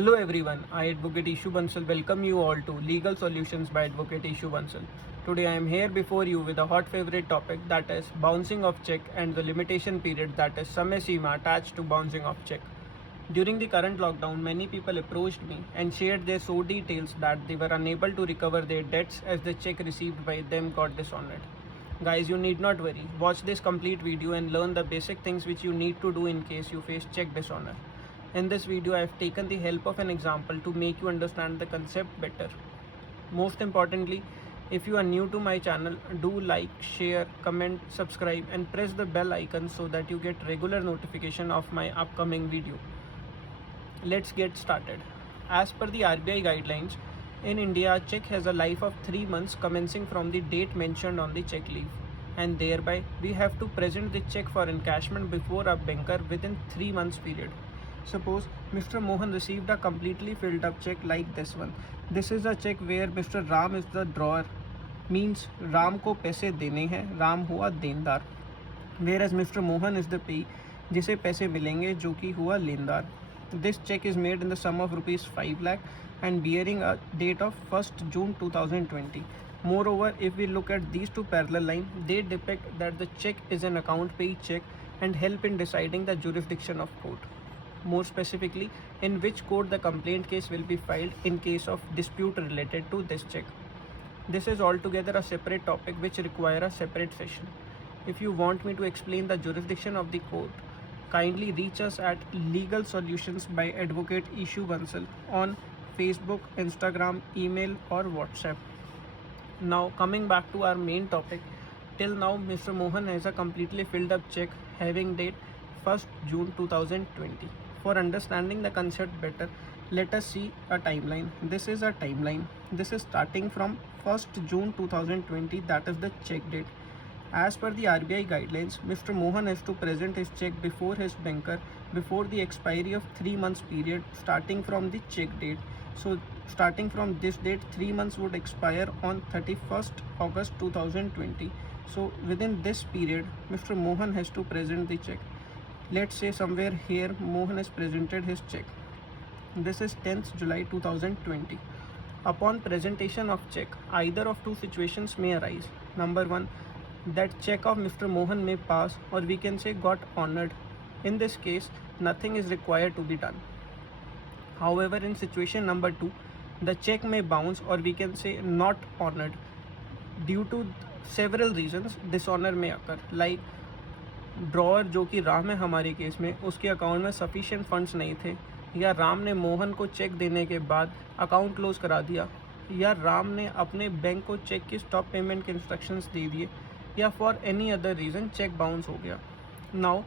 Hello everyone, I Advocate Ishu Bansal welcome you all to Legal Solutions by Advocate Ishu Bansal. Today I am here before you with a hot favorite topic, that is bouncing of check and the limitation period, that is Samay Seema attached to bouncing of check. During the current lockdown, many people approached me and shared their sore details that they were unable to recover their debts as the check received by them got dishonored. Guys, you need not worry. Watch this complete video and learn the basic things which you need to do in case you face check dishonor. In this video, I have taken the help of an example to make you understand the concept better. Most importantly, if you are new to my channel, do like, share, comment, subscribe and press the bell icon so that you get regular notification of my upcoming video. Let's get started. As per the RBI guidelines, in India, a check has a life of 3 months commencing from the date mentioned on the check leaf, and thereby we have to present the check for encashment before a banker within 3 months period. Suppose Mr. Mohan received a completely filled up check like this one. This is a check where Mr. Ram is the drawer, means Ram को पैसे देने हैं, Ram हुआ देनदार, whereas Mr. Mohan is the payee, जिसे पैसे मिलेंगे जो कि हुआ लेनदार. This check is made in the sum of rupees 5 lakh and bearing a date of 1st June 2020. Moreover, if we look at these two parallel lines, they depict that the check is an account payee check and help in deciding the jurisdiction of court. More specifically, in which court the complaint case will be filed in case of dispute related to this check. This is altogether a separate topic which require a separate session. If you want me to explain the jurisdiction of the court, kindly reach us at Legal Solutions by Advocate Ishu Bansal on Facebook, Instagram, email or WhatsApp. Now coming back to our main topic, till now Mr. Mohan has a completely filled up check having date 1st June 2020. For understanding the concept better, let us see a timeline. This is a timeline. This is starting from 1st June 2020, that is the check date. As per the RBI guidelines, Mr. Mohan has to present his check before his banker before the expiry of 3 months period starting from the check date. So starting from this date, 3 months would expire on 31st August 2020. So within this period, Mr. Mohan has to present the check. Let's say somewhere here Mohan has presented his check. This is 10th July 2020. Upon presentation of check, either of two situations may arise. Number one, that check of Mr. Mohan may pass, or we can say got honored. In this case, nothing is required to be done. However, in situation number two, the check may bounce, or we can say not honored. Due to several reasons, dishonor may occur. Like drawer जो कि राम है हमारे case में, उसके account में sufficient funds नहीं थे, या राम ने मोहन को चेक देने के बाद अकाउंट क्लोज करा दिया, या राम ने अपने बैंक को चेक की स्टॉप पेमेंट के इंस्ट्रक्शंस दे दिए, या for any other reason cheque bounce हो गया. Now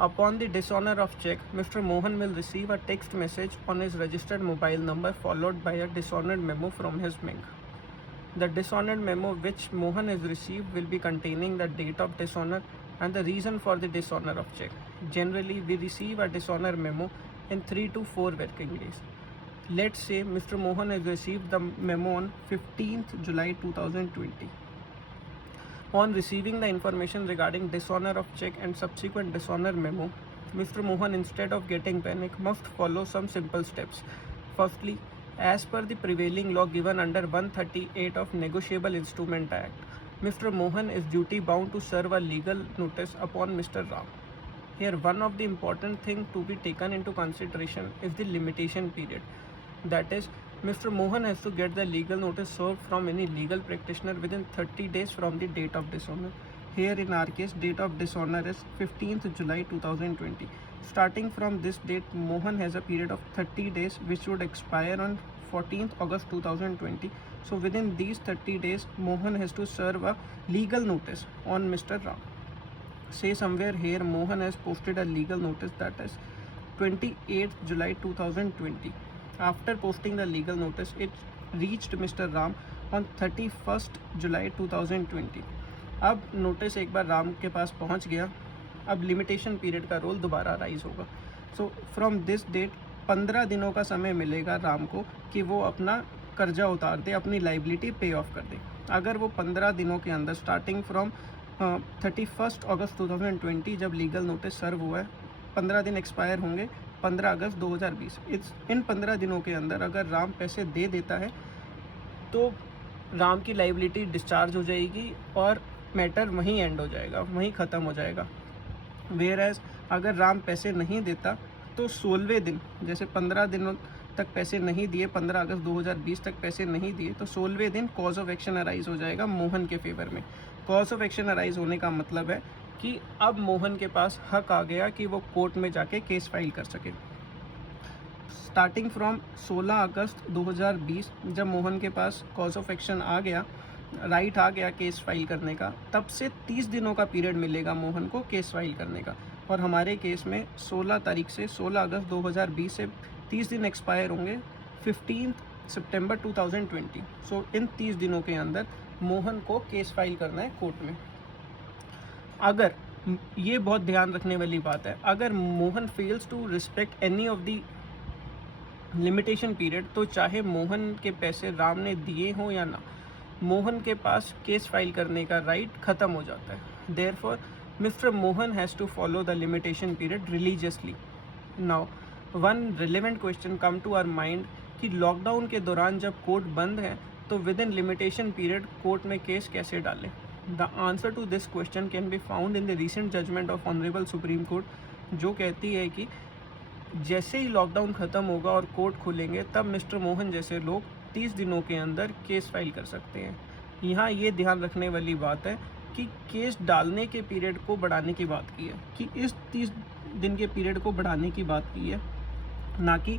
upon the dishonour of cheque, mister Mohan will receive a text message on his registered mobile number followed by a dishonoured memo from his bank. The dishonored memo which Mohan has received will be containing the date of dishonor and the reason for the dishonor of check. Generally, we receive a dishonor memo in 3 to 4 working days. Let's say Mr. Mohan has received the memo on 15th July 2020. On receiving the information regarding dishonor of check and subsequent dishonor memo, Mr. Mohan, instead of getting panic, must follow some simple steps. Firstly, as per the prevailing law given under 138 of Negotiable Instrument Act, Mr. Mohan is duty bound to serve a legal notice upon Mr. Ram. Here, one of the important things to be taken into consideration is the limitation period. That is, Mr. Mohan has to get the legal notice served from any legal practitioner within 30 days from the date of dishonor. Here in our case, date of dishonor is 15th July 2020. Starting from this date, Mohan has a period of 30 days which would expire on 14th August 2020. So within these 30 days, Mohan has to serve a legal notice on Mr. Ram. Say somewhere here Mohan has posted a legal notice, that is 28th July 2020. After posting the legal notice, it reached Mr. Ram on 31st July 2020. अब notice एक बार राम के पास पहुंच गया, अब limitation period का role दोबारा rise होगा. So from this date 15 दिनों का समय मिलेगा राम को कि वो अपना कर्जा उतार दे, अपनी लाइबिलिटी पे ऑफ कर दे. अगर वो 15 दिनों के अंदर स्टार्टिंग फ्रॉम 31 अगस्त 2020 जब लीगल नोटिस सर्व हुआ है, 15 दिन एक्सपायर होंगे, 15 अगस्त 2020। इन 15 दिनों के अंदर अगर राम पैसे दे देता है तो राम की लाइबिलिटी डिस्चार्ज हो जाएगी और मैटर वहीं एंड हो जाएगा, वहीं ख़त्म हो जाएगा। वेयर एज अगर राम पैसे नहीं देता तो 16वें दिन, जैसे 15 दिनों तक पैसे नहीं दिए, 15 अगस्त 2020 तक पैसे नहीं दिए, तो 16वें दिन कॉज ऑफ एक्शन अराइज हो जाएगा मोहन के फेवर में। कॉज ऑफ एक्शन अराइज होने का मतलब है कि अब मोहन के पास हक आ गया कि वो कोर्ट में जाके केस फाइल कर सके। स्टार्टिंग फ्रॉम 16 अगस्त 2020 जब मोहन के पास कॉज ऑफ एक्शन आ गया, राइट आ गया केस फाइल करने का, तब से 30 दिनों का पीरियड मिलेगा मोहन को केस फाइल करने का। और हमारे केस में 16 तारीख से 16 अगस्त 2020 से 30 दिन एक्सपायर होंगे 15 सितंबर 2020। सो इन 30 दिनों के अंदर मोहन को केस फाइल करना है कोर्ट में। अगर ये बहुत ध्यान रखने वाली बात है, अगर Mohan fails to respect any of the limitation period, तो चाहे मोहन के पैसे राम ने दिए हों या ना, मोहन के पास केस फाइल करने का राइट ख़त्म हो जाता है। Therefore mister Mohan has to follow the limitation period religiously. Now one relevant question come to our mind कि लॉकडाउन के दौरान जब कोर्ट बंद है तो within limitation period court में केस कैसे डालें? The answer to this question can be found in the recent judgement of honourable supreme court, जो कहती है कि जैसे ही लॉकडाउन ख़त्म होगा और कोर्ट खुलेंगे तब मिस्टर मोहन जैसे लोग 30 दिनों के अंदर केस फाइल कर सकते हैं। यहाँ ये ध्यान रखने वाली बात है कि केस डालने के पीरियड को बढ़ाने की बात की है, कि इस 30 दिन के पीरियड को बढ़ाने की बात की है, ना कि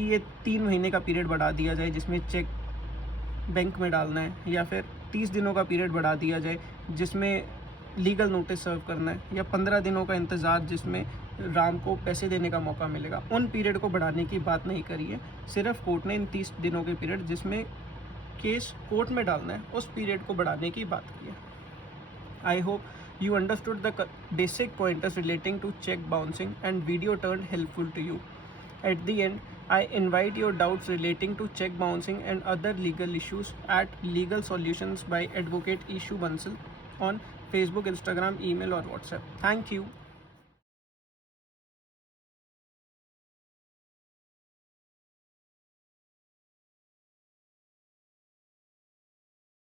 ये 3 महीने का पीरियड बढ़ा दिया जाए जिसमें चेक बैंक में डालना है, या फिर 30 दिनों का पीरियड बढ़ा दिया जाए जिसमें लीगल नोटिस सर्व करना है, या 15 दिनों का इंतज़ार जिसमें राम को पैसे देने का मौका मिलेगा। उन पीरियड को बढ़ाने की बात नहीं करी है, सिर्फ कोर्ट ने इन 30 दिनों के पीरियड जिसमें केस कोर्ट में डालना है उस पीरियड को बढ़ाने की बात की है। I hope you understood the basic pointers relating to check bouncing and video turned helpful to you. At the end, I invite your doubts relating to check bouncing and other legal issues at Legal Solutions by Advocate Ishu Bansal on Facebook, Instagram, email or WhatsApp. Thank you.